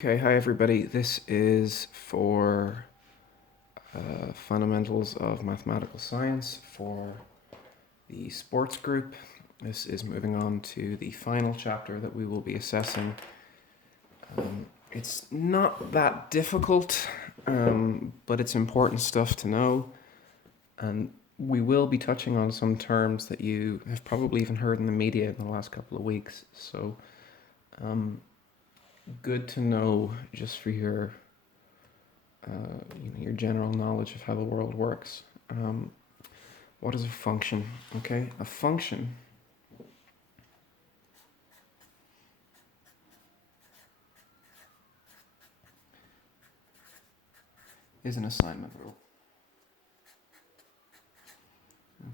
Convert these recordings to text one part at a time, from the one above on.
Okay, hi everybody. This is for Fundamentals of Mathematical Science for the sports group. This is moving on to the final chapter that we will be assessing. It's not that difficult, but it's important stuff to know. And we will be touching on some terms that you have probably even heard in the media in the last couple of weeks. So, good to know just for your your general knowledge of how the world works. What is a function? Okay, a function is an assignment rule.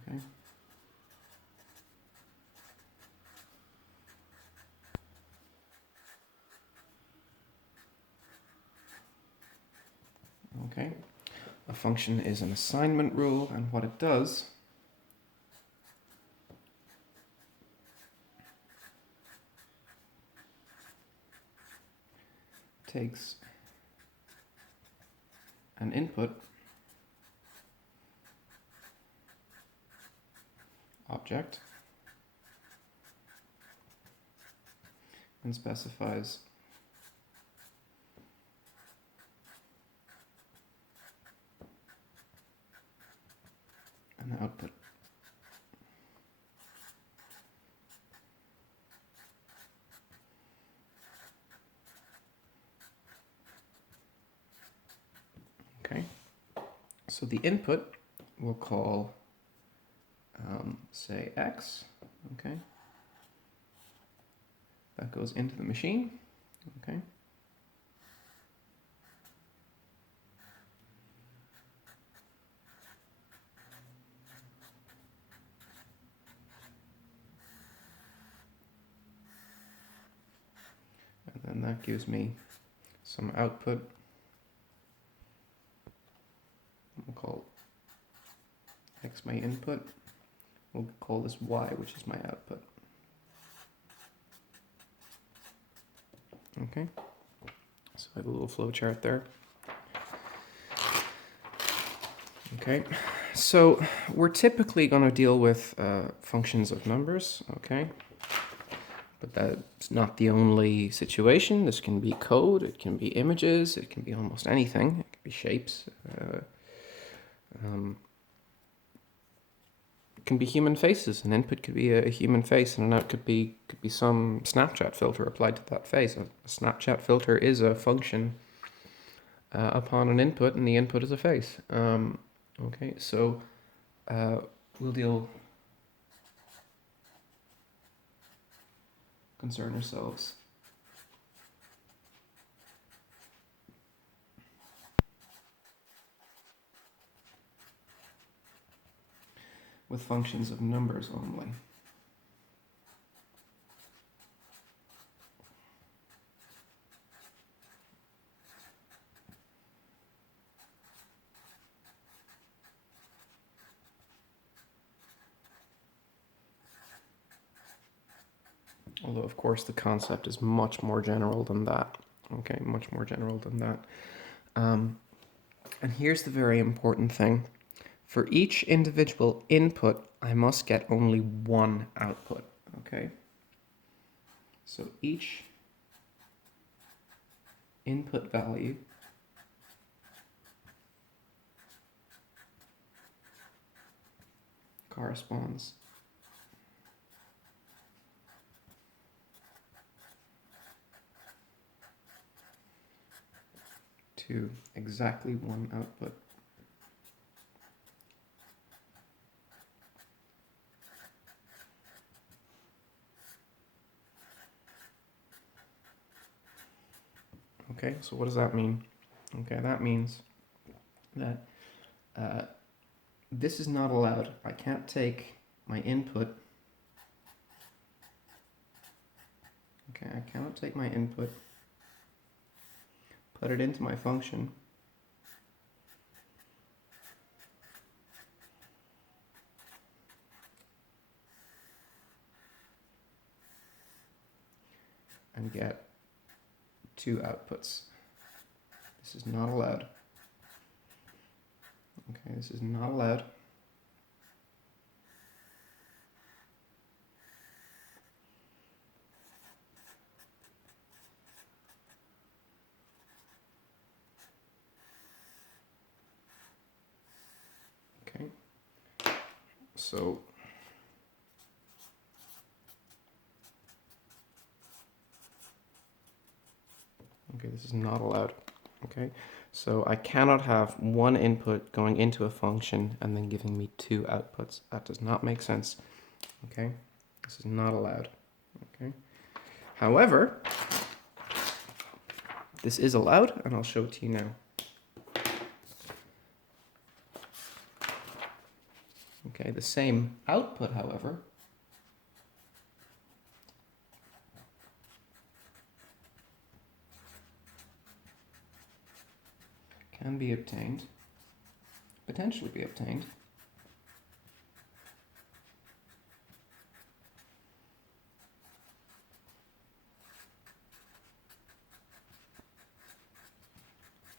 Okay. Okay. A function is an assignment rule, and what it does takes an input object and specifies an output. Okay. So the input we'll call, say, x. Okay. That goes into the machine. Okay. And then that gives me some output. We'll call x my input. We'll call this y, which is my output. Okay, so I have a little flow chart there. Okay, so we're typically going to deal with functions of numbers, okay? But that's not the only situation. This can be code, it can be images, it can be almost anything. It can be shapes. It can be human faces. An input could be a human face, and an out could be some Snapchat filter applied to that face. A Snapchat filter is a function upon an input, and the input is a face. Okay, so we'll concern ourselves with functions of numbers only. Although, of course, the concept is much more general than that. Okay, much more general than that. And here's the very important thing. For each individual input, I must get only one output. Okay? So each input value corresponds to exactly one output. Okay, so what does that mean? Okay, that means that this is not allowed. I can't take my input. Okay, I cannot take my input, put it into my function, and get 2 outputs. This is not allowed. Okay, this is not allowed. Okay, so okay, this is not allowed. Okay, so I cannot have one input going into a function and then giving me 2 outputs. That does not make sense. Okay, this is not allowed. Okay, however, this is allowed, and I'll show it to you now. Okay, the same output, however, can be obtained, potentially be obtained,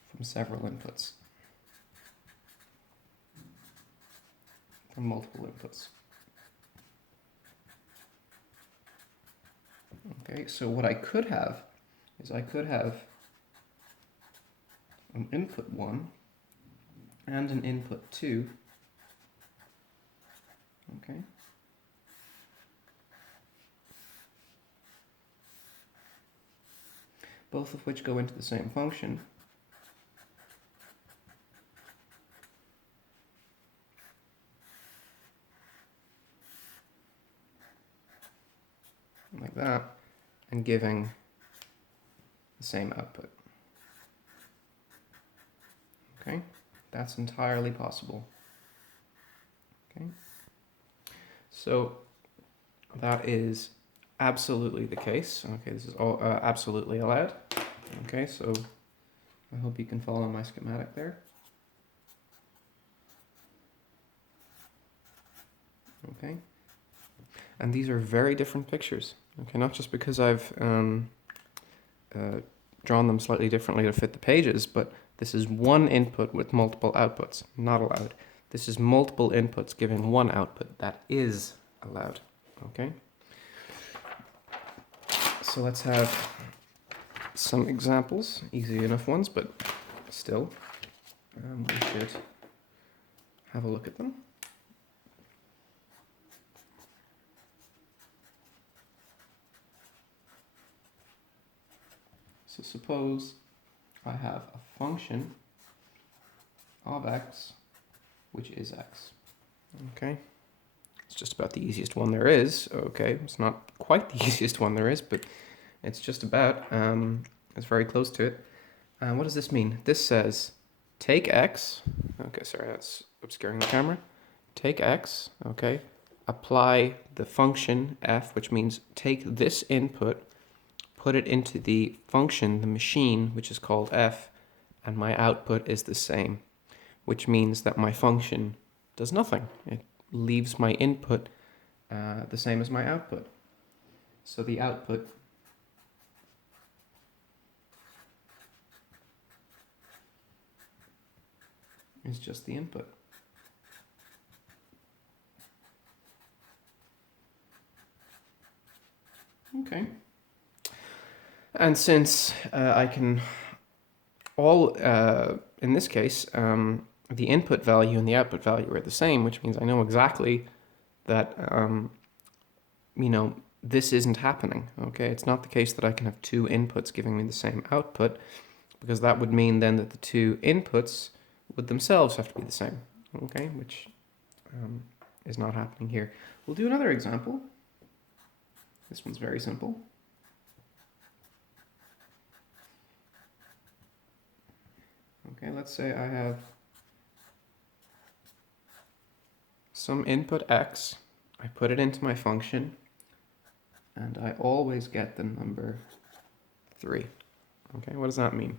from several inputs, from multiple inputs. Okay, so what I could have is I could have an input 1 and an input 2. Okay. Both of which go into the same function. Like that, and giving the same output. Okay, that's entirely possible. Okay, so that is absolutely the case. Okay, this is all absolutely allowed. Okay, so I hope you can follow my schematic there. Okay, and these are very different pictures. Okay, not just because I've drawn them slightly differently to fit the pages, but this is one input with multiple outputs, not allowed. This is multiple inputs giving one output, that is allowed. Okay, so let's have some examples, easy enough ones, but still, we should have a look at them. So suppose I have a function of x, which is x. Okay, it's just about the easiest one there is. Okay, it's not quite the easiest one there is, but it's just about, it's very close to it. What does this mean? This says take x, okay, sorry, that's obscuring the camera. Take x, okay, apply the function f, which means take this input, put it into the function, the machine, which is called f, and my output is the same, which means that my function does nothing. It leaves my input the same as my output. So the output is just the input. Okay. And since I can in this case, the input value and the output value are the same, which means I know exactly that, this isn't happening, okay? It's not the case that I can have 2 inputs giving me the same output, because that would mean then that the 2 inputs would themselves have to be the same, okay? Which is not happening here. We'll do another example. This one's very simple. Okay, let's say I have some input x, I put it into my function, and I always get the number 3. Okay, what does that mean?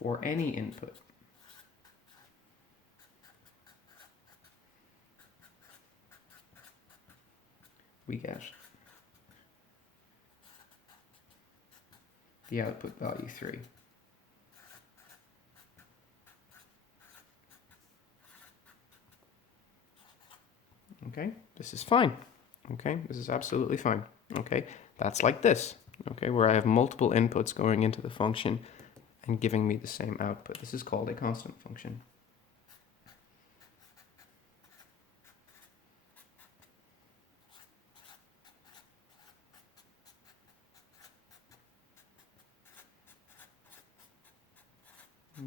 For any input, we get the output value 3. Okay, this is fine. Okay, this is absolutely fine. Okay, that's like this. Okay, where I have multiple inputs going into the function and giving me the same output. This is called a constant function.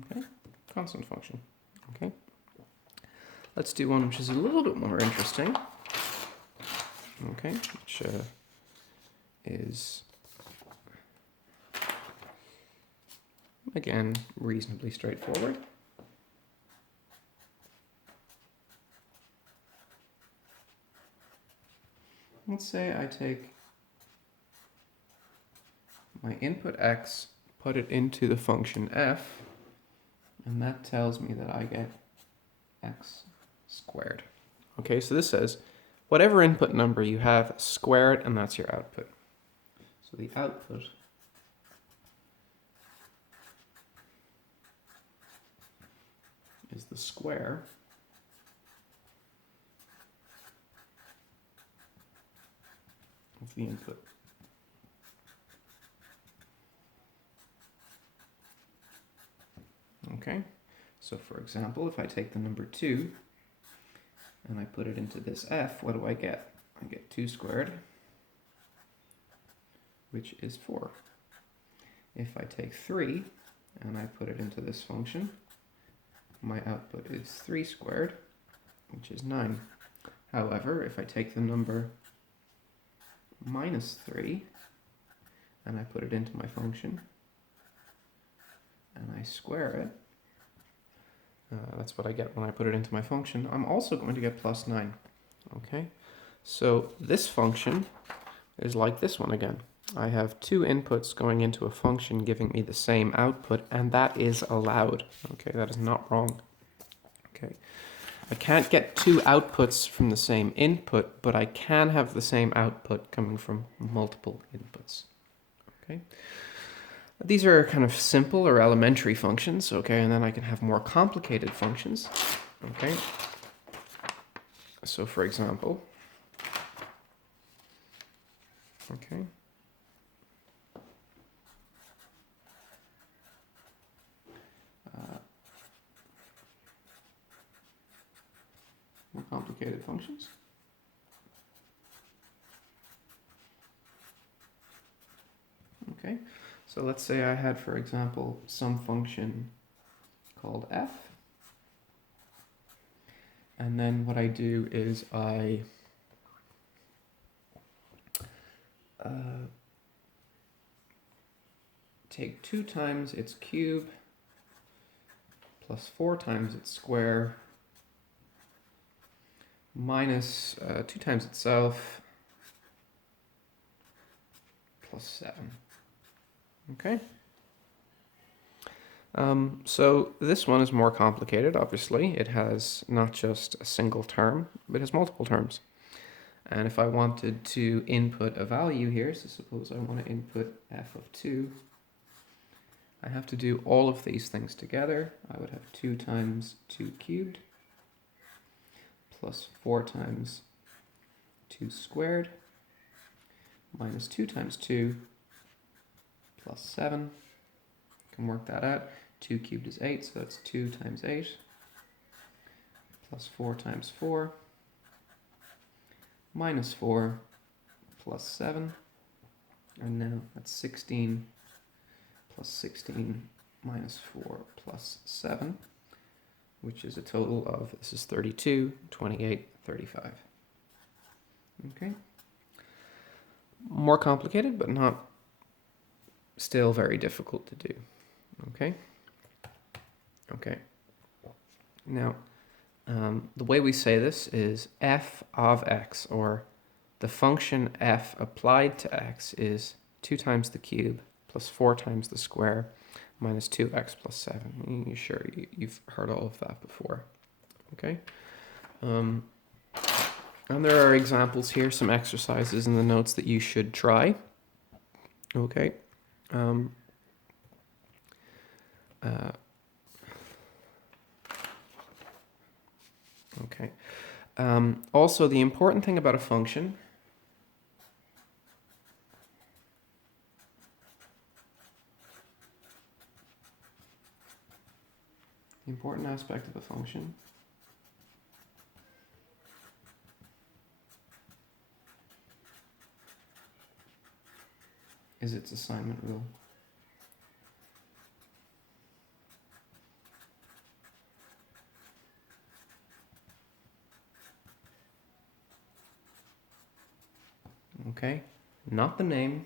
Okay, constant function. Okay, let's do one which is a little bit more interesting. Okay, which is again reasonably straightforward. Let's say I take my input x, put it into the function f, and that tells me that I get x squared. Okay, so this says whatever input number you have, square it, and that's your output. So the output is the square of the input. Okay, so for example, if I take the number 2 and I put it into this f, what do I get? I get 2 squared, which is 4. If I take 3 and I put it into this function, my output is 3 squared, which is 9. However, if I take the number minus 3 and I put it into my function and I square it, that's what I get when I put it into my function, I'm also going to get plus 9. Okay, so this function is like this one again. I have 2 inputs going into a function giving me the same output, and that is allowed. Okay, that is not wrong. Okay, I can't get 2 outputs from the same input, but I can have the same output coming from multiple inputs. Okay, these are kind of simple or elementary functions. Okay, and then I can have more complicated functions. Okay, so for example, okay, more complicated functions. Okay, so let's say I had, for example, some function called f, and then what I do is I take 2 times its cube plus 4 times its square minus 2 times itself plus 7. Okay. So this one is more complicated, obviously. It has not just a single term, but it has multiple terms. And if I wanted to input a value here, so suppose I want to input f of 2, I have to do all of these things together. I would have 2 times 2 cubed plus 4 times 2 squared minus 2 times 2 plus 7. Can work that out. 2 cubed is 8, so that's 2 times 8 plus 4 times 4 minus 4 plus 7. And now that's 16 plus 16 minus 4 plus 7, which is a total of, this is 32, 28, 35. Okay. More complicated, but not still very difficult to do. Okay. Okay. Now, the way we say this is f of x, or the function f applied to x is 2 times the cube plus 4 times the square minus 2x plus 7. You're sure you've heard all of that before. Okay. And there are examples here, some exercises in the notes that you should try. Okay. Okay. Also, the important thing about a function the important aspect of a function is its assignment rule. Okay, not the name,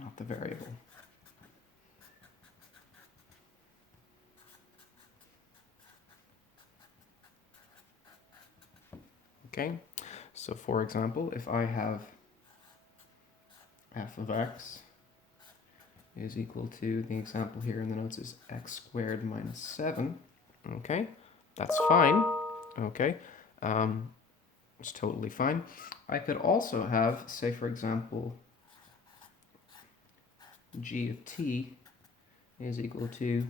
not the variable. Okay, so for example, if I have f of x is equal to, the example here in the notes is x squared minus 7, okay, that's fine, okay, it's totally fine. I could also have, say for example, g of t is equal to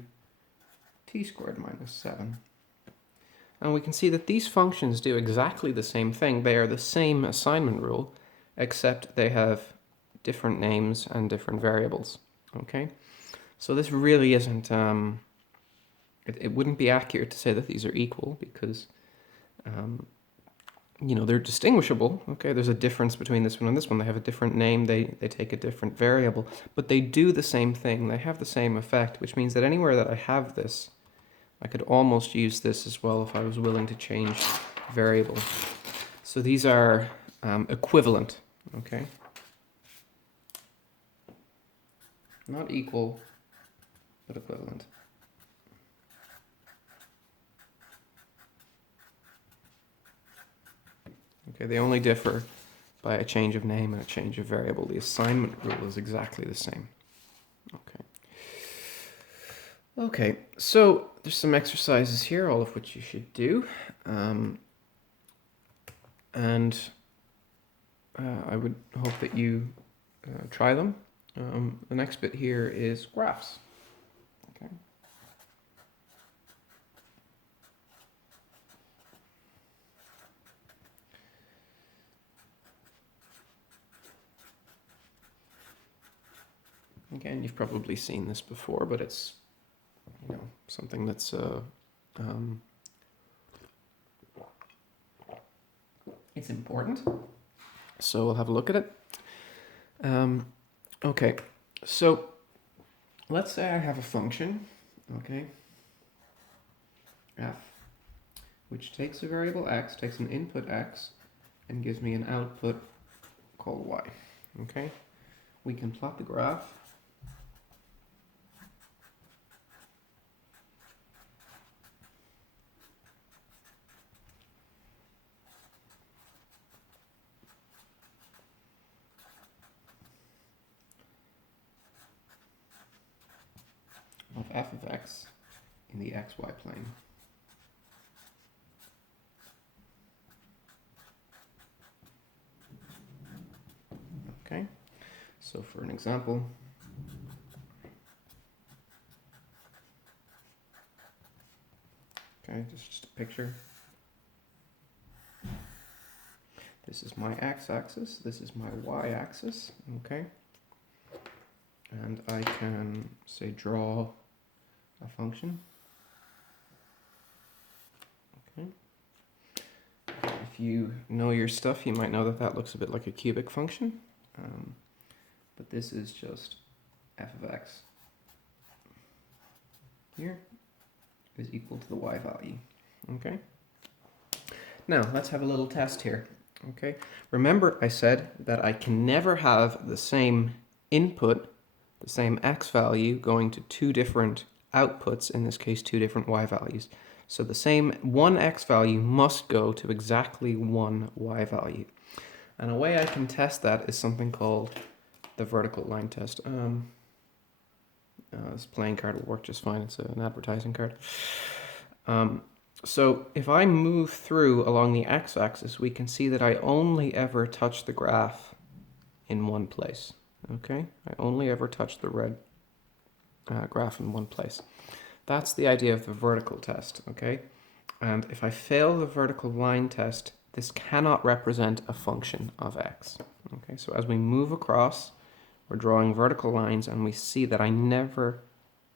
t squared minus 7. And we can see that these functions do exactly the same thing. They are the same assignment rule, except they have different names and different variables. Okay, so this really isn't, it wouldn't be accurate to say that these are equal because, you know, they're distinguishable. Okay, there's a difference between this one and this one. They have a different name, they take a different variable, but they do the same thing. They have the same effect, which means that anywhere that I have this, I could almost use this as well if I was willing to change variable. So these are equivalent, okay? Not equal, but equivalent. Okay, they only differ by a change of name and a change of variable. The assignment rule is exactly the same. Okay. Okay, so there's some exercises here, all of which you should do. I would hope that you try them. The next bit here is graphs. Okay. Again, you've probably seen this before, but it's, you know, something that's it's important. So we'll have a look at it. Okay, so let's say I have a function, okay, f, which takes a variable x, takes an input x, and gives me an output called y, okay? We can plot the graph. Of f of x in the xy plane. Okay, so for an example, okay, just a picture. This is my x-axis, this is my y-axis, okay? And I can, say, draw a function. Okay. If you know your stuff, you might know that that looks a bit like a cubic function. But this is just f of x here is equal to the y value. Okay. Now, let's have a little test here. Okay. Remember I said that I can never have the same input, the same x value going to two different outputs, in this case two different y values. So the same one x value must go to exactly one y value. And a way I can test that is something called the vertical line test. This playing card will work just fine. It's an advertising card. So if I move through along the x-axis, we can see that I only ever touch the graph in one place. Okay, I only ever touch the red graph in one place. That's the idea of the vertical test, okay? And if I fail the vertical line test, this cannot represent a function of x. Okay, so as we move across, we're drawing vertical lines and we see that I never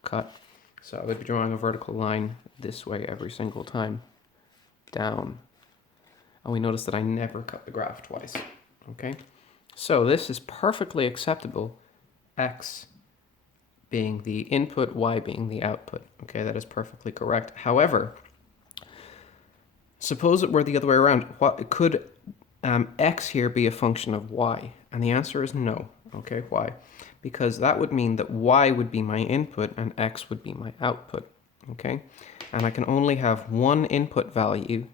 cut. So I would be drawing a vertical line this way every single time, down. And we notice that I never cut the graph twice, okay? So this is perfectly acceptable, x being the input, y being the output. Okay, that is perfectly correct. However, suppose it were the other way around. What could x here be a function of y? And the answer is no. Okay, why? Because that would mean that y would be my input and x would be my output. Okay, and I can only have one input value.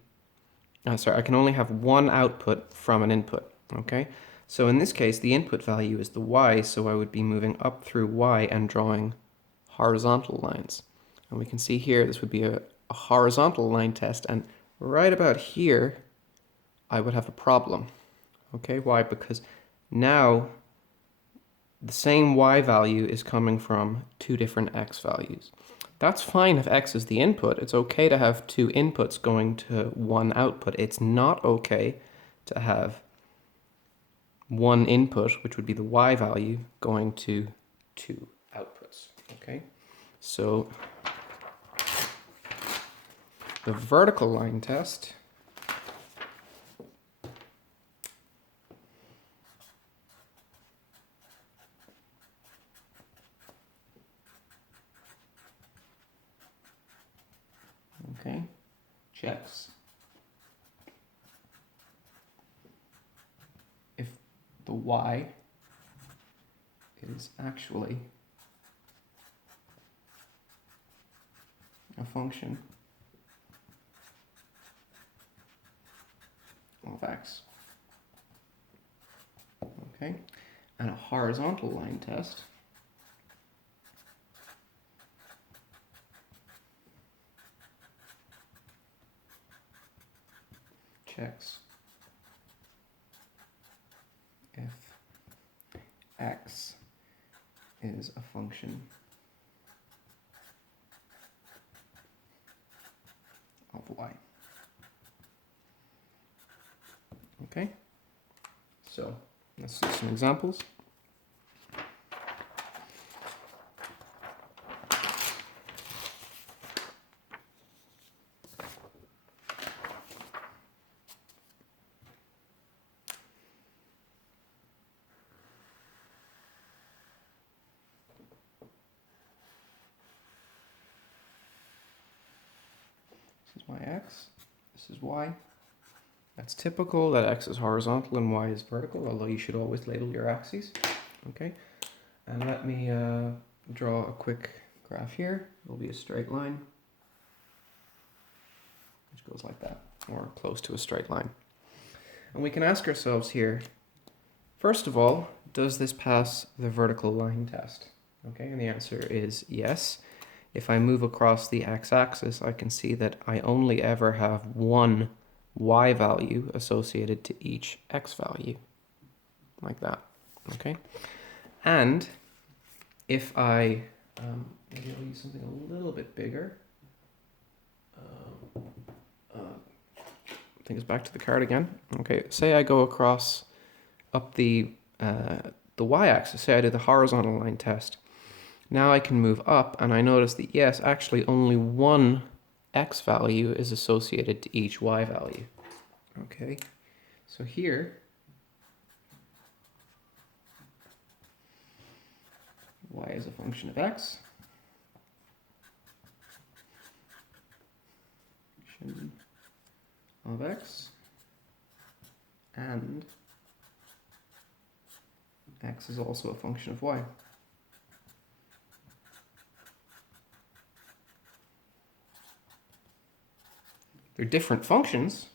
I can only have one output from an input. Okay, so in this case, the input value is the y, so I would be moving up through y and drawing horizontal lines. And we can see here, this would be a horizontal line test, and right about here, I would have a problem. Okay, why? Because now the same y value is coming from two different x values. That's fine if x is the input. It's okay to have two inputs going to one output. It's not okay to have one input, which would be the y value, going to two outputs. Okay, so the vertical line test checks if the y is actually a function of x. Okay, and a horizontal line test checks if x is a function of y. Okay, so let's see some examples. This is my x, this is y. That's typical that x is horizontal and y is vertical, although you should always label your axes. Okay, and let me draw a quick graph here. It'll be a straight line, which goes like that, or close to a straight line. And we can ask ourselves here, first of all, does this pass the vertical line test? Okay, and the answer is yes. If I move across the x-axis, I can see that I only ever have one y value associated to each x value, like that. Okay, and if I maybe I'll use something a little bit bigger. I think it's back to the card again. Okay, say I go across up the y-axis. Say I did the horizontal line test. Now I can move up, and I notice that yes, actually only one x value is associated to each y value. Okay, so here y is a function of x. Of x, and x is also a function of y. They're different functions,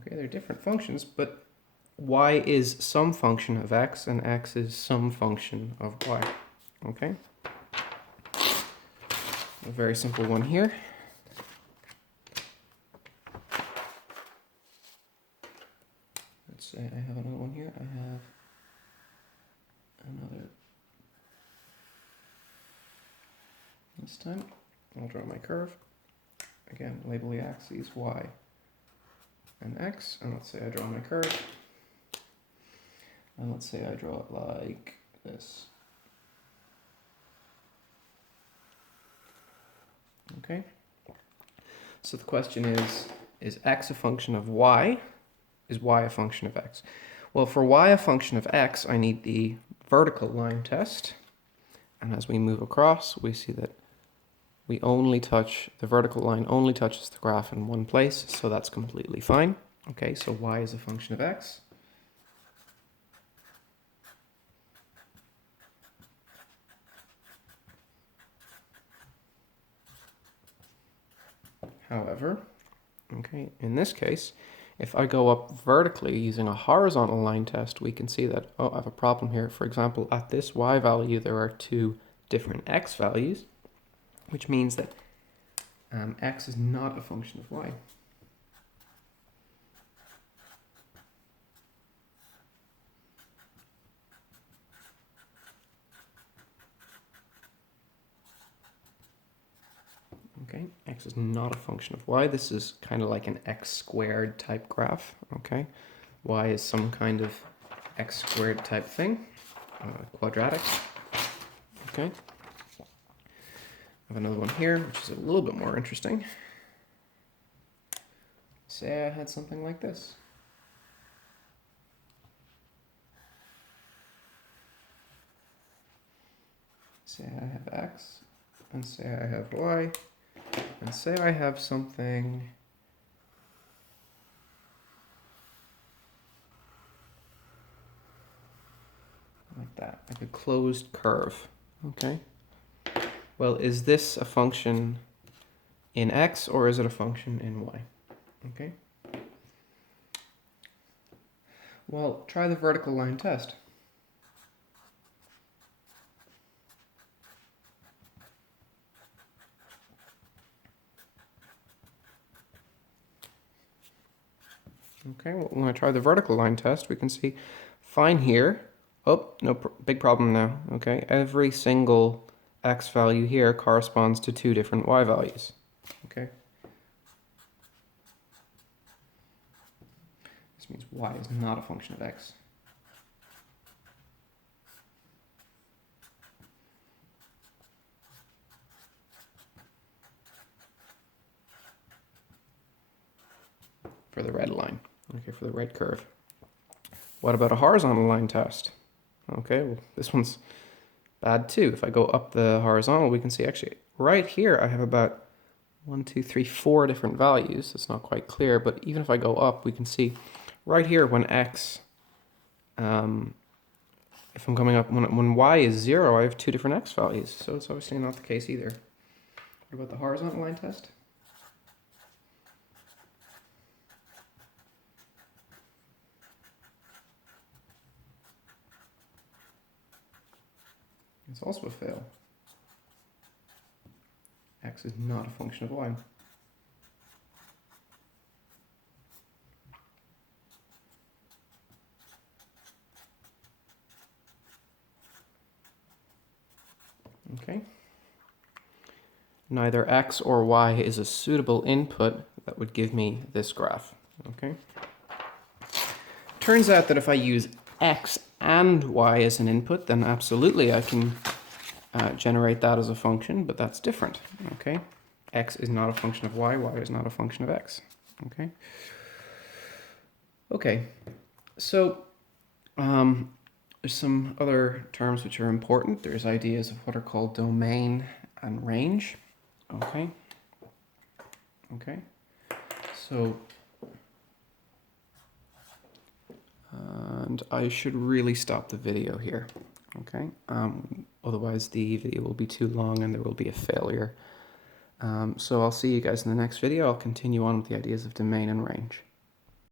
Okay, they're different functions, but y is some function of x and x is some function of y. Okay? A very simple one here. Let's say I have another one here. I have another. This time, I'll draw my curve. Again, label the axes y and x, and let's say I draw my curve. And let's say I draw it like this. Okay? So the question is x a function of y? Is y a function of x? Well, for y a function of x, I need the vertical line test. And as we move across, we see that the vertical line only touches the graph in one place, so that's completely fine. Okay, so y is a function of x. However, okay, in this case, if I go up vertically using a horizontal line test, we can see that, oh, I have a problem here. For example, at this y value, there are two different x values, which means that x is not a function of y. Okay, x is not a function of y. This is kind of like an x squared type graph. Okay, y is some kind of x squared type thing, quadratic. Okay, I have another one here, which is a little bit more interesting. Say I had something like this. Say I have x, and say I have y, and say I have something like that, like a closed curve. Okay. Well, is this a function in x or is it a function in y? Okay. Well, try the vertical line test. Okay, well, when I try the vertical line test, we can see fine here. Oh, no, big problem now. Okay, every single x value here corresponds to two different y values. Okay. This means y is not a function of x. For the red line. Okay, for the red curve. What about a horizontal line test? Okay, well, this one's bad too. If I go up the horizontal, we can see actually right here I have about 1, 2, 3, 4 different values. It's not quite clear, but even if I go up, we can see right here when x, if I'm coming up, when y is 0, I have two different x values. So it's obviously not the case either. What about the horizontal line test? It's also a fail. X is not a function of y. Okay. Neither x or y is a suitable input that would give me this graph. Okay. Turns out that if I use x and y as an input, then absolutely I can generate that as a function, but that's different. Okay. X is not a function of y, y is not a function of x. Okay. Okay. So there's some other terms which are important. There's ideas of what are called domain and range. Okay. Okay. So, and I should really stop the video here. Okay. Otherwise the video will be too long and there will be a failure. So I'll see you guys in the next video. I'll continue on with the ideas of domain and range.